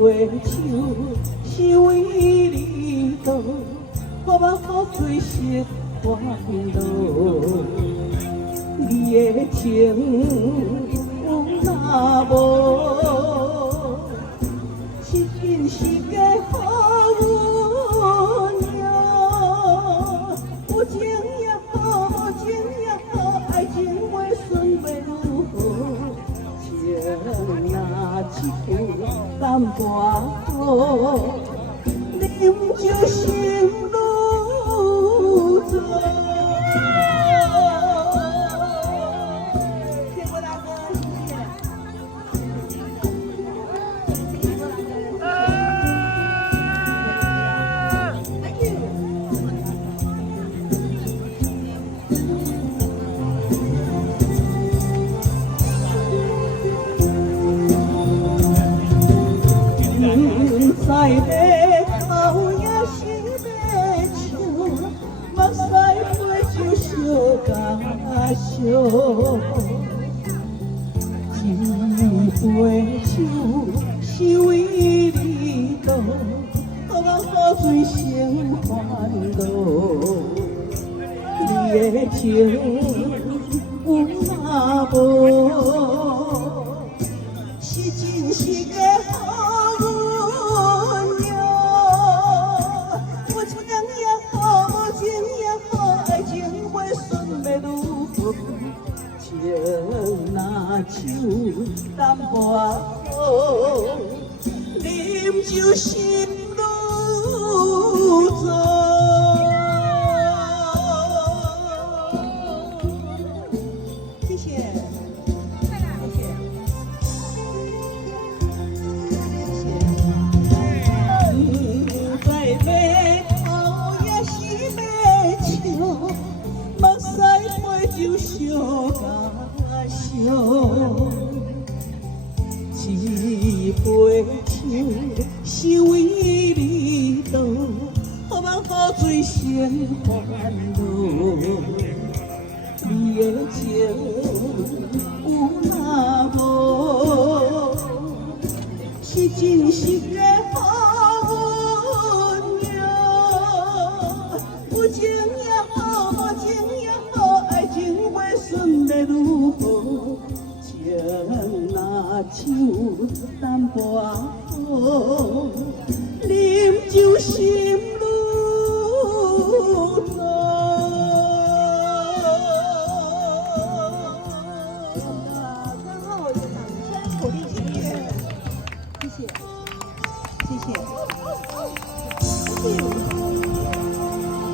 杯酒是为你倒，我目好做些烦恼。你的情有若无，是真是假予阮了。有情也好，无情也好，爱情袂算袂如何。情若一句淡薄好，饮酒心愈醉。在马头也是马唱，目屎杯酒烧甲烧。一杯酒是为你倒，予我好醉生烦恼。你的情有若无，是真是假予阮了。有情也好，无情也好，爱情袂算袂如何。情若酒淡薄好，饮酒心愈醉。谢谢，谢谢。在马头也是马唱，目屎杯酒烧甲烧。一杯酒是为你倒，予我好醉生烦恼。你的情有若无，是真是假予阮了。有情也好，无情也好，爱情袂算袂如何。情若酒淡薄好，饮酒心